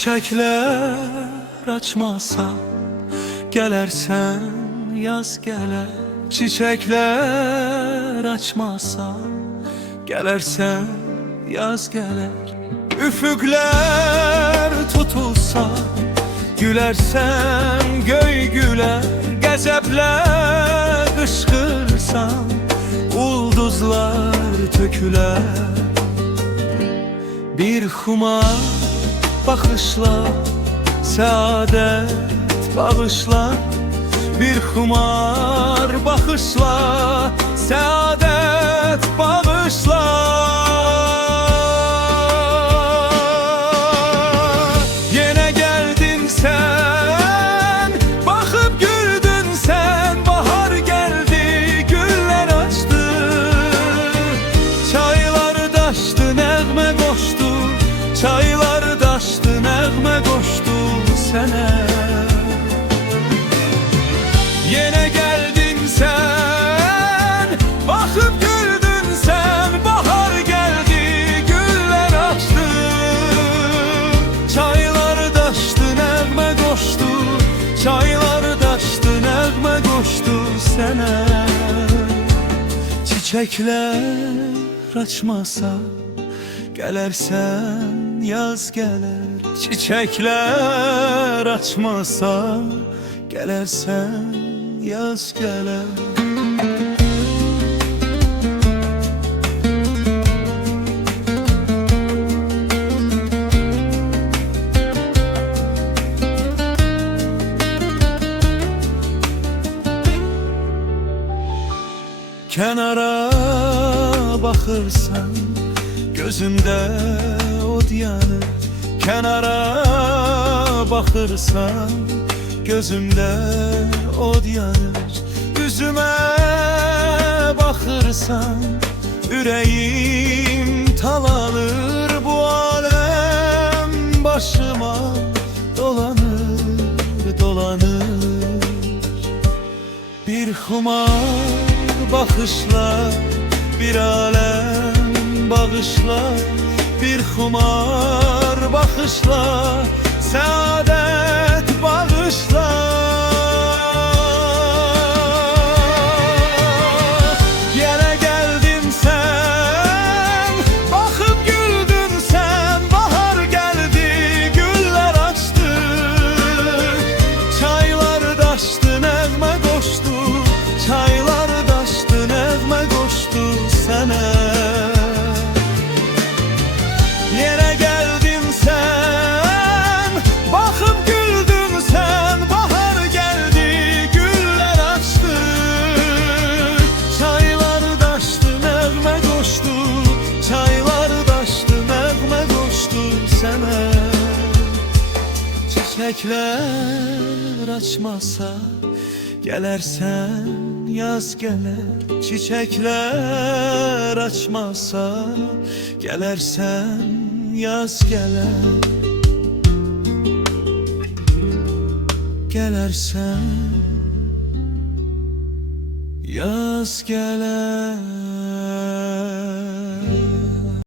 Çiçekler açmasa gelersen yaz gelir. Çiçekler açmasa gelersen yaz gelir. Üfüqlər tutulsa gülersen göy güler. Qəzəblə qışqırsan ulduzlar tökülər. Bir xumar bakışla saadet bağışla. Bir xumar bakışla saadet bağışla. Yine geldin sen, bakıp güldün sen. Bahar geldi, güller açtı. Çaylar daştı, nəğmə qoşdu. Çaylar daştı, nəğmə qoşdu sənə. Yine geldin sen, bakıp güldün sen. Bahar geldi, güller açtı. Çaylar daştı, nəğmə qoşdu. Çaylar daştı, nəğmə qoşdu sənə. Çiçekler açmasa gelersen yaz gelir. Çiçekler açmasa gelersen yaz gelir. Kenara bakırsan gözümde od yanır. Kenara bakırsan gözümde od yanır. Üzüme bakırsan yüreğim talanır. Bu alem başıma dolanır, dolanır. Bir xumar bakışla bir alem bağışla. Bir xumar bakışla saadet bağışla. Yine geldin sen, bakıp güldün sen. Bahar geldi, güller açtı. Çaylar daştı, nəğmə qoşdu. Çaylar daştı, nəğmə qoşdu sənə. Yine geldin sen, bakıp güldün sen. Bahar geldi, güller açtı. Çaylar daştı, nəğmə qoşdu. Çaylar daştı, nəğmə qoşdu sənə. Çiçekler açmasa gelersen yaz gelir. Çiçekler açmasa gelersen yaz gelir. Gelersen yaz gelir.